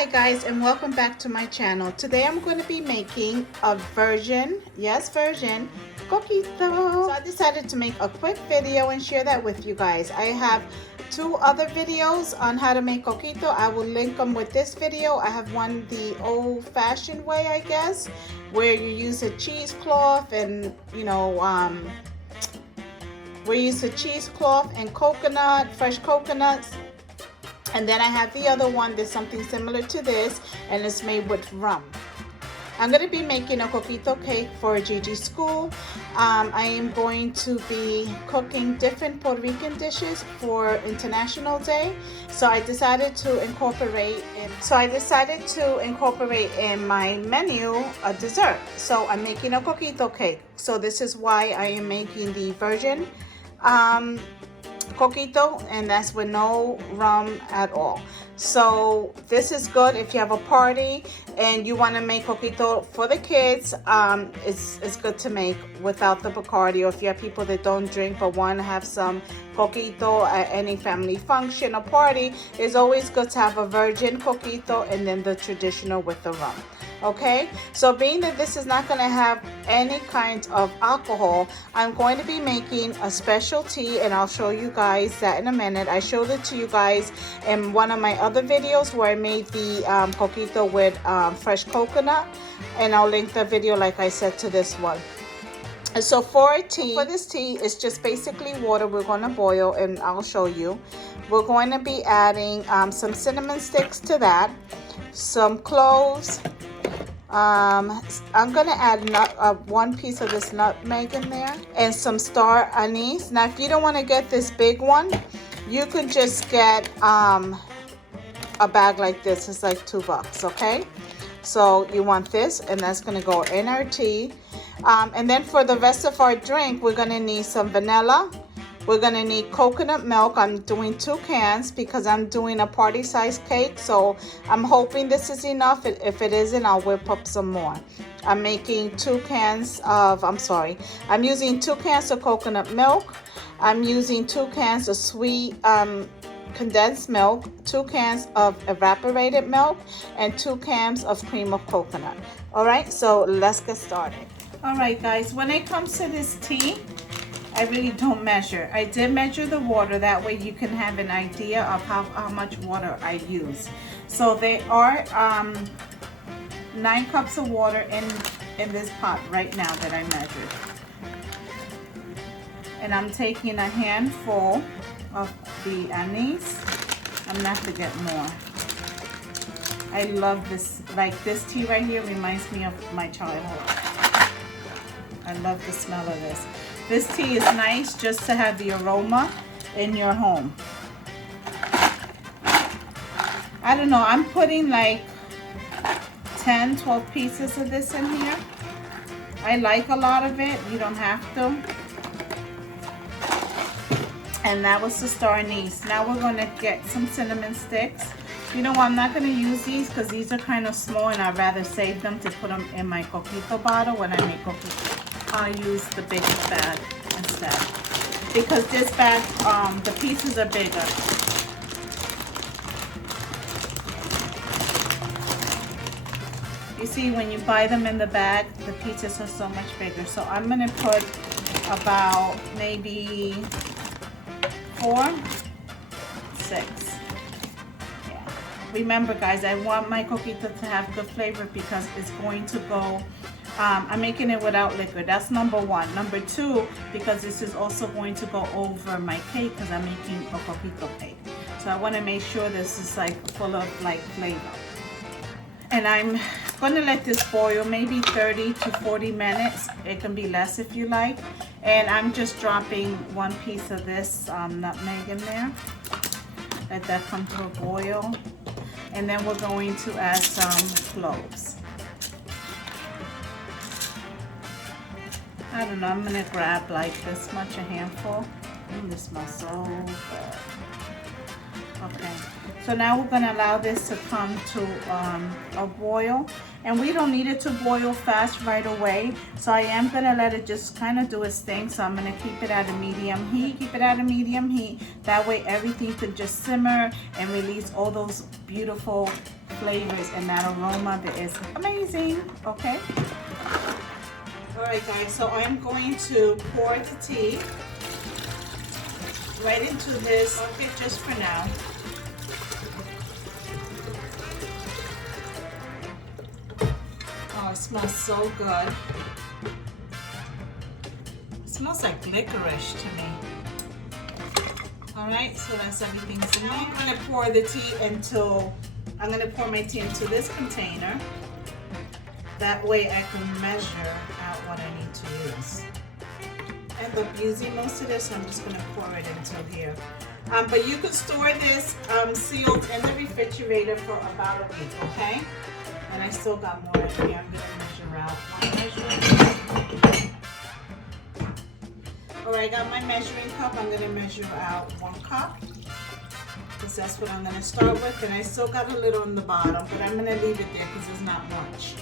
Hi guys, and welcome back to my channel. Today I'm going to be making a version, coquito. So I decided to make a quick video and share that with you guys. I have two other videos on how to make coquito. I will link them with this video. I have one the old-fashioned way, I guess, where you use a cheesecloth and we use a cheesecloth and coconut, fresh coconuts. And then I have the other one that's something similar to this, and it's made with rum. I'm going to be making a coquito cake for Gigi's school. I am going to be cooking different Puerto Rican dishes for International Day. So I decided to incorporate in my menu a dessert. So I'm making a coquito cake. So this is why I am making the version coquito, and that's with no rum at all. So this is good if you have a party and you want to make coquito for the kids. It's good to make without the Bacardi, or if you have people that don't drink but want to have some coquito at any family function or party, it's always good to have a virgin coquito and then the traditional with the rum. Okay, so being that this is not going to have any kind of alcohol, I'm going to be making a special tea, and I'll show you guys that in a minute. I showed it to you guys in one of my other videos where I made the coquito with fresh coconut, and I'll link the video like I said to this one. And so for this tea, it's just basically water we're going to boil, and I'll show you. We're going to be adding some cinnamon sticks to that, some cloves. I'm gonna add one piece of this nutmeg in there, and some star anise. Now if you don't want to get this big one, you can just get a bag like this. It's like $2, okay? So you want this, and that's gonna go in our tea. And then for the rest of our drink, we're gonna need some vanilla. We're gonna need coconut milk. I'm doing 2 cans because I'm doing a party size cake, so I'm hoping this is enough. If it isn't, I'll whip up some more. I'm making 2 cans of, I'm using 2 cans of coconut milk. I'm using 2 cans of sweet condensed milk, 2 cans of evaporated milk, and 2 cans of cream of coconut. All right, so let's get started. All right, guys, when it comes to this tea, I really don't measure. I did measure the water, that way you can have an idea of how much water I use. So there are 9 cups of water in this pot right now that I measured. And I'm taking a handful of the anise. I'm gonna have to get more. I love this, like this tea right here reminds me of my childhood. I love the smell of this. This tea is nice just to have the aroma in your home. I don't know, I'm putting like 10, 12 pieces of this in here. I like a lot of it, you don't have to. And that was the star anise. Now we're gonna get some cinnamon sticks. You know, I'm not gonna use these because these are kind of small, and I'd rather save them to put them in my coquito bottle when I make coquito. I'll use the big bag instead, because this bag, the pieces are bigger. You see, when you buy them in the bag, the pieces are so much bigger. So I'm gonna put about maybe 4, 6. Yeah. Remember, guys, I want my coquito to have good flavor because it's going to go. I'm making it without liquor. That's number 1. Number 2, because this is also going to go over my cake because I'm making a coquito cake. So I want to make sure this is like full of like flavor. And I'm going to let this boil maybe 30 to 40 minutes. It can be less if you like. And I'm just dropping 1 piece of this nutmeg in there. Let that come to a boil. And then we're going to add some cloves. I don't know, I'm gonna grab like this much, a handful. This smells so good. Okay, so now we're gonna allow this to come to a boil. And we don't need it to boil fast right away. So I am gonna let it just kind of do its thing. So I'm gonna keep it at a medium heat, That way everything could just simmer and release all those beautiful flavors and that aroma that is amazing. Okay. All right, guys. So I'm going to pour the tea right into this bucket just for now. Oh, it smells so good. It smells like licorice to me. All right, so that's everything. So now I'm gonna pour the tea into, I'm gonna pour my tea into this container. That way I can measure out what I need to use. I end up using most of this, so I'm just gonna pour it into here. But you can store this sealed in the refrigerator for about a week, okay? And I still got more in here. I'm gonna measure out one measuring. All right, I got my measuring cup. I'm gonna measure out 1 cup because that's what I'm gonna start with. And I still got a little on the bottom, but I'm gonna leave it there because there's not much.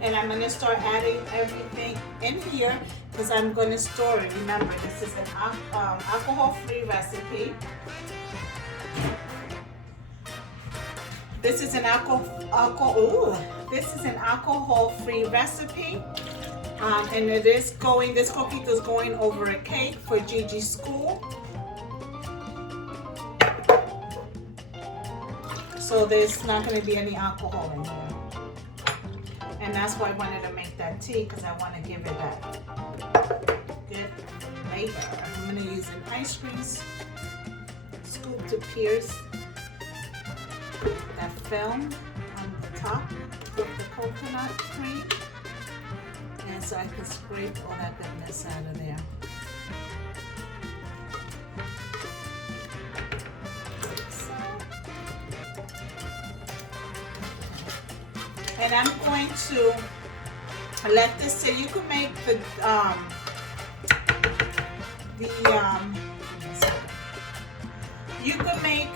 And I'm gonna start adding everything in here because I'm gonna store it. Remember, this is an alcohol-free recipe. This is an alcohol-free recipe, and it is going. This coquito is going over a cake for Gigi's school. So there's not going to be any alcohol in here, and that's why I wanted to make that tea because I want to give it that good flavor. I'm going to use an ice cream scoop to pierce that film on the top with the coconut cream, and so I can scrape all that goodness out of there. And I'm going to let this sit. You can make you can make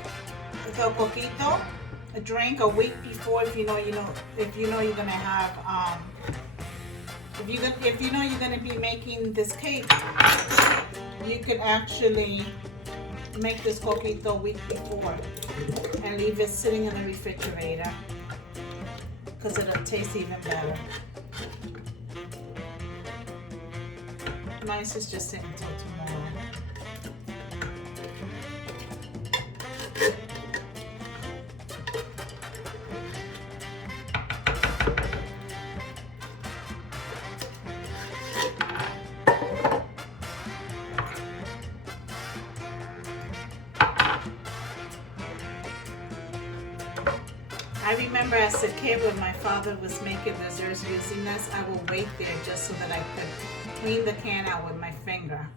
the coquito a drink a week before if you know you're gonna have if you know you're gonna be making this cake. You can actually make this coquito a week before and leave it sitting in the refrigerator because it'll taste even better. Mine is just sitting until tomorrow. I remember as a kid when my father was making desserts using this, I would wait there just so that I could clean the can out with my finger.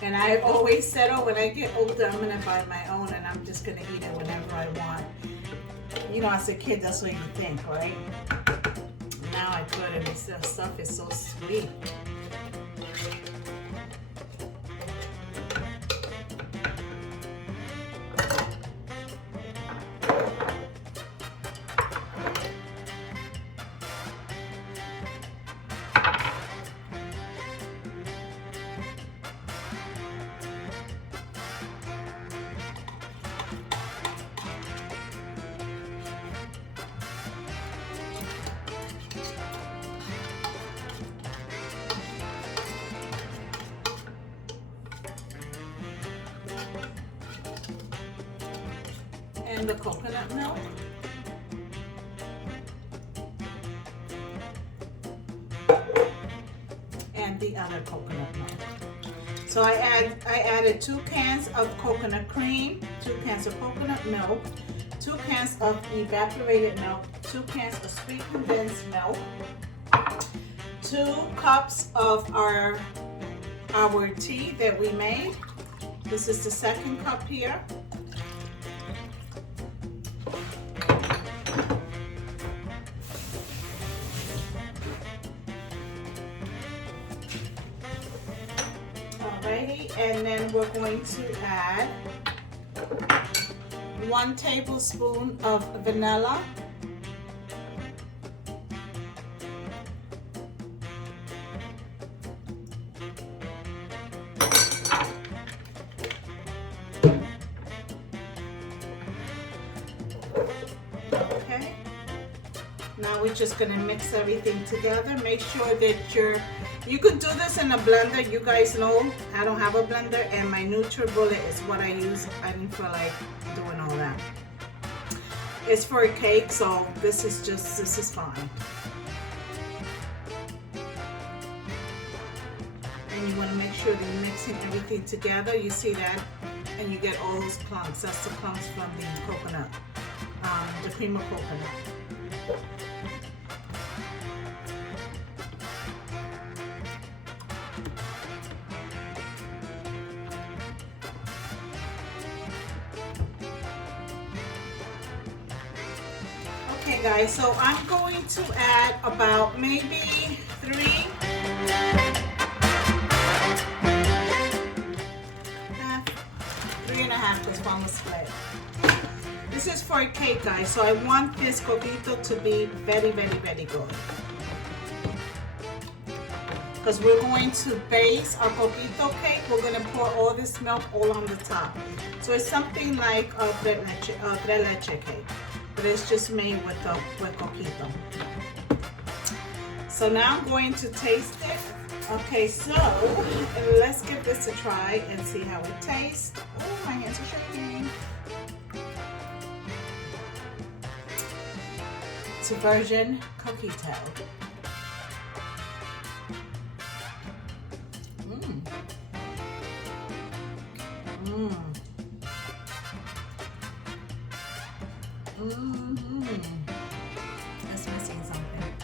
And I always said, oh, when I get older, I'm going to buy my own and I'm just going to eat it whenever I want. You know, as a kid, that's what you think, right? Now I could, and this stuff is so sweet. And the coconut milk. And the other coconut milk. So I added 2 cans of coconut cream, 2 cans of coconut milk, 2 cans of evaporated milk, 2 cans of sweet condensed milk, 2 cups of our tea that we made. This is the second cup here. And then we're going to add 1 tablespoon of vanilla, now we're just gonna mix everything together. Make sure that you could do this in a blender. You guys know I don't have a blender, and my NutriBullet is what I use. I didn't feel like doing all that. It's for a cake, so this is fine. And you want to make sure that you're mixing everything together. You see that, and you get all those clumps. That's the clumps from the coconut, the cream of coconut. Okay guys, so I'm going to add about maybe 3.5 because one was split. This is for a cake, guys, so I want this coquito to be very, very, very good. Because we're going to base our coquito cake, we're going to pour all this milk all on the top. So it's something like a tres leche cake, but it's just made with coquito. So now I'm going to taste it. Okay, so let's give this a try and see how it tastes. Oh, my hands are shaking. It's a virgin coquito. That's missing something.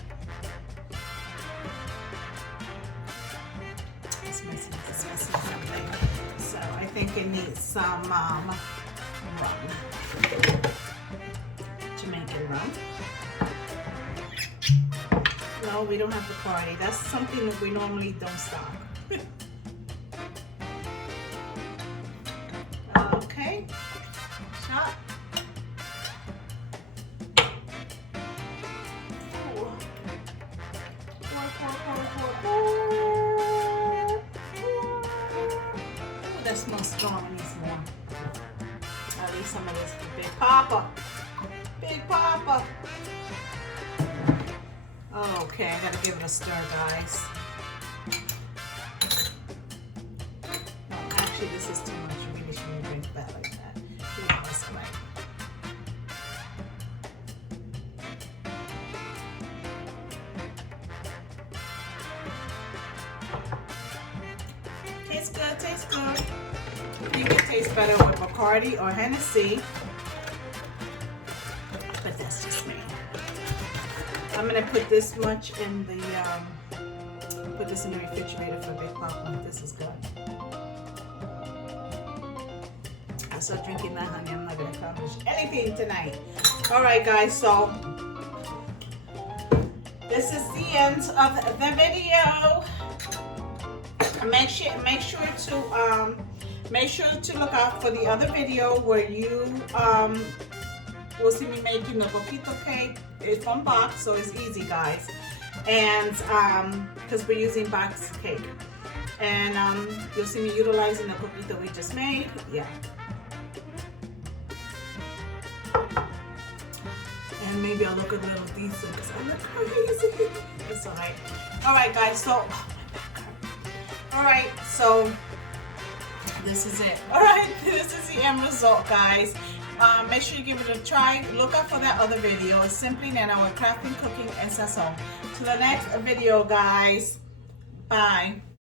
It's missing something. So I think it needs some rum. Jamaican rum. No, we don't have the party. That's something that we normally don't stock. Okay. Shot. That smells strong and needs more. At least some of this Big Papa. Big Papa. Okay, I gotta give it a stir, guys. No, actually, this is too much. You really shouldn't drink that like that. Yeah, that's right. Tastes good, tastes good. I think it tastes better with Bacardi or Hennessy. But that's just me. I'm gonna put this much in the put this in the refrigerator for Big Papa. This is good. I start drinking that, honey. I'm not gonna accomplish anything tonight. All right, guys. So this is the end of the video. Make sure to look out for the other video where you will see me making the coquito cake. It's on box, so it's easy, guys. And because we're using box cake, and you'll see me utilizing the coquito we just made. Yeah. And maybe I'll look a little decent because I look crazy. It's all right. All right, guys. So. All right, so this is it. All right, this is the end result, guys. Make sure you give it a try. Look out for that other video. It's simply Nana with crafting, cooking, and sazon. To the next video, guys. Bye.